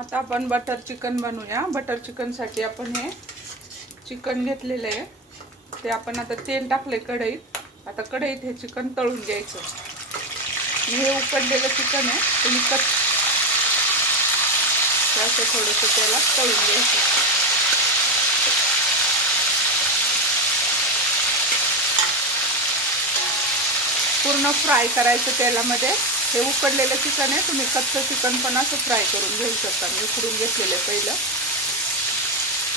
आता आपण butter chicken बनवूया। बटर चिकनसाठी आपण हे चिकन घेतलेलं आहे, ते आपण आता तेल टाकले कढईत। आता कढईत हे चिकन तळून घ्यायचं। हे उकडलेलं चिकन आहे, तुम्ही असं थोडंसं त्याला तळून घ्यायचं। पूर्ण फ्राय करायचं तेलामध्ये। हे उकडलेलं चिकन आहे, तुम्ही कच्चं चिकन पण असं फ्राय करून घेऊ शकता। मी उकडून घेतलेलं आहे पहिलं।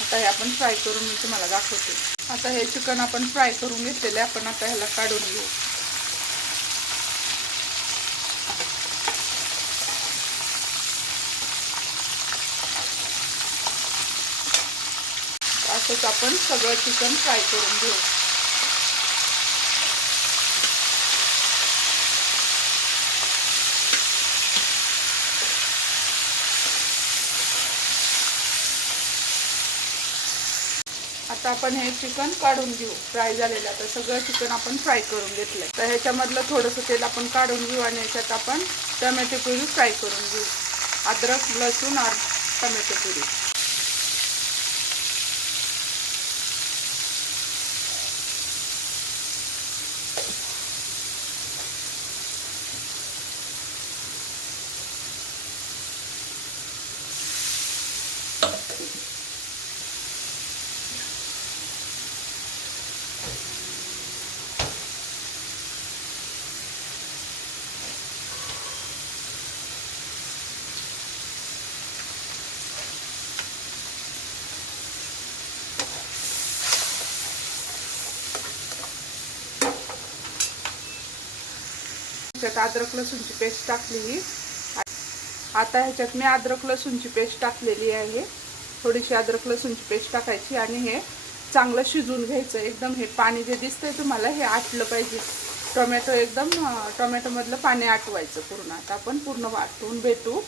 आता हे आपण फ्राय करून मी तुम्हाला दाखवते। आता हे चिकन आपण फ्राय करून घेतलेलं आहे, आपण आता ह्याला काढून घेऊ। असंच आपण सगळं चिकन फ्राय करून घेऊ। आता आपण हे चिकन काढून घेऊ फ्राय झालेलं। आता सगळं चिकन आपण फ्राय करून घेतलंय। तर ह्याच्यामधलं थोडंसं तेल आपण काढून घेऊ आणि ह्याच्यात आपण टोमॅटो प्युरी फ्राय करून घेऊ। अद्रक लसूण और टोमॅटो प्युरी। अद्रक लसूणची पेस्ट टाकली। आता ह्याच्यात मी अद्रक लसूणची पेस्ट टाकलेली आहे। थोडीशी अद्रक लसूणची पेस्ट टाकायची आणि हे चांगलं शिजवून घ्यायचं। एकदम हे पाणी जे दिसतंय तुम्हाला हे आटलं पाहिजे। टोमॅटो एकदम टोमॅटो मधलं पाणी आटवायचं पूर्ण। आता आपण पूर्ण वाटून भेटू।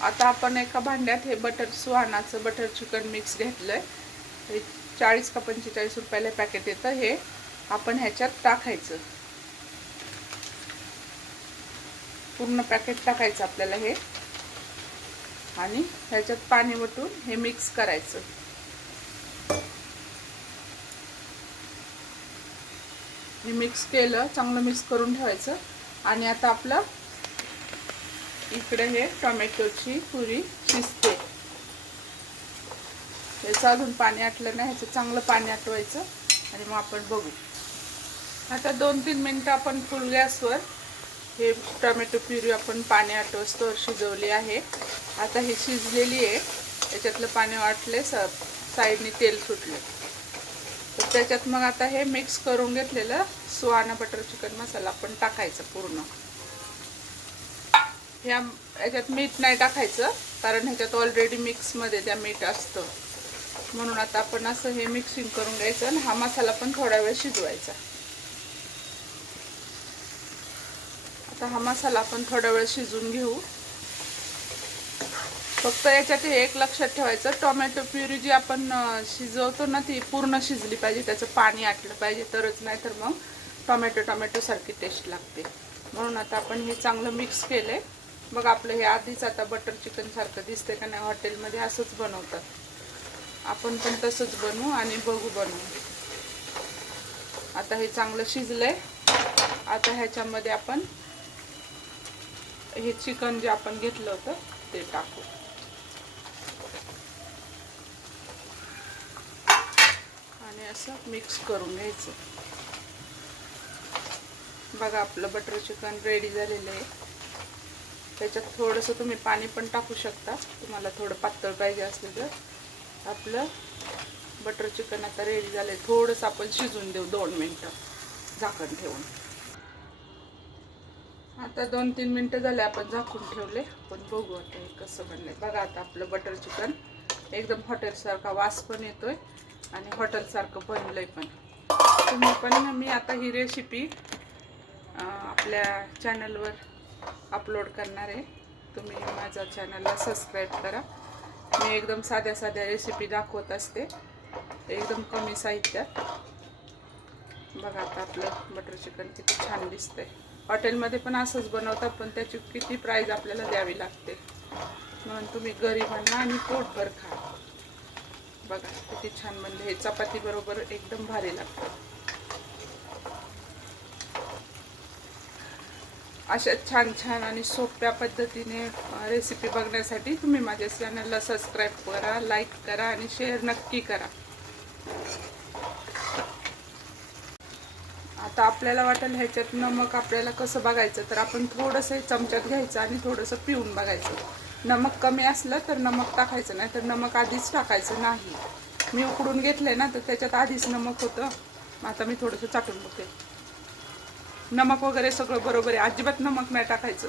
आता आपण एका भांड्यात हे बटर सुहानाचं बटर चिकन मिक्स घेतलंय। हे 40 का 45 रुपयाला पॅकेट येतं। हे आपण ह्याच्यात टाकायचं, पूर्ण पॅकेट टाकायचं आपल्याला हे, आणि ह्याच्यात पाणी ओतून हे मिक्स करायचं। हे मिक्स केलं, चांगलं मिक्स करून ठेवायचं। आणि आता आपलं इकडे हे टोमॅटोची प्युरी शिजते। ह्याचं अजून पाणी आटलं नाही, ह्याचं चांगलं पाणी आटवायचं आणि मग आपण बघू। आता 2-3 मिनिटं आपण फुल गॅसवर हे टोमॅटो प्युरी आपण पाणी आटवस्तोवर शिजवली आहे। आता ही शिजलेली आहे, त्याच्यातलं पाणी आटले, साईडने तेल सुटले। तर त्याच्यात मग आता हे मिक्स करून घेतलेलं सुहाना बटर चिकन मसाला आपण टाकायचं पूर्ण। ह्याच्यात मीठ नाही टाकायचं, कारण ह्याच्यात ऑलरेडी मिक्समध्ये त्या मीठ असतं। म्हणून आता आपण असं हे मिक्सिंग करून घ्यायचं आणि हा मसाला पण थोडा वेळ शिजवायचा। आता हा मसाला आपण थोडा वेळ शिजवून घेऊ। फक्त याच्यात हे एक लक्षात ठेवायचं, टोमॅटो प्युरी जी आपण शिजवतो ना ती पूर्ण शिजली पाहिजे, त्याचं पाणी आटलं पाहिजे, तरच, नाही तर मग टोमॅटो सारखी टेस्ट लागते। म्हणून आता आपण हे चांगलं मिक्स केले। मग आपलं हे आधीच आता बटर चिकन सारखं दिसतंय का नाही, हॉटेलमध्ये असंच बनवतात। आपण पण तसंच बनवू आणि बघू बनवू। आता हे चांगलं शिजलंय। आता ह्याच्यामध्ये आपण हे चिकन जे आपण घेतलं होतं ते टाकू आणि असं मिक्स करून घ्यायचं। बघा आपलं बटर चिकन रेडी झालेलं आहे। त्याच्यात थोडंसं तुम्ही पाणी पण टाकू शकता, तुम्हाला थोडं पातळ पाहिजे असलं तर। आपलं बटर चिकन आता रेडी झालंय। थोडंसं आपण शिजून देऊ 2 मिनिटं झाकण ठेवून। आता 2-3 मिनिटं झाले आपण झाकून ठेवले। आपण बघू आता हे कसं बनलंय। बघा आता आपलं बटर चिकन एकदम हॉटेलसारखा वास पण येतोय आणि हॉटेलसारखं बनलंय पण। तुम्ही पण, मी आता ही रेसिपी आपल्या चॅनलवर अपलोड करणार आहे। तुम्ही माझ्या चॅनलला सबस्क्राईब करा। मी एकदम साध्या साध्या रेसिपी दाखवत असते, एकदम कमी साहित्यात। बघा आता आपलं बटर चिकन किती छान दिसतंय। हॉटेलमध्ये पण असंच बनवतात, पण त्याची किती प्राईस आपल्याला द्यावी लागते। म्हणून तुम्ही घरी बनवा आणि पोटभर खा. बघा किती छान बनले. हे चपाती बरोबर एकदम भारी लागतं. अशा छान छान आणि सोप्या पद्धतीने रेसिपी बघण्यासाठी तुम्ही माझ्या चॅनलला सबस्क्राईब करा, लाईक करा आणि शेअर नक्की करा. आता आपल्याला वाटेल ह्याच्यात नमक आपल्याला कसं बघायचं, तर आपण थोडंसं चमच्यात घ्यायचं आणि थोडंसं पिऊन बघायचं. नमक कमी असलं तर नमक टाकायचं, नाही तर नमक आधीच टाकायचं नाही. मी उकडून घेतले ना, तर त्याच्यात आधीच नमक होतं. आता मी थोडंसं चाटून बघते. नमक वगैरे सगळं बरोबर आहे, अजिबात नमक नाही टाकायचं.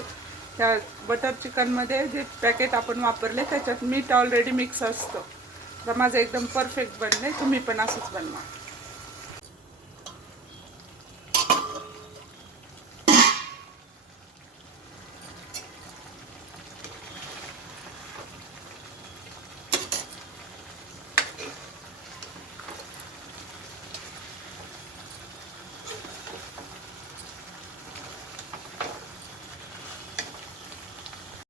त्या बटर चिकनमध्ये जे पॅकेट आपण वापरले त्याच्यात मीठ ऑलरेडी मिक्स असतं. तर माझं एकदम परफेक्ट बनले. तुम्ही पण असंच बनवा.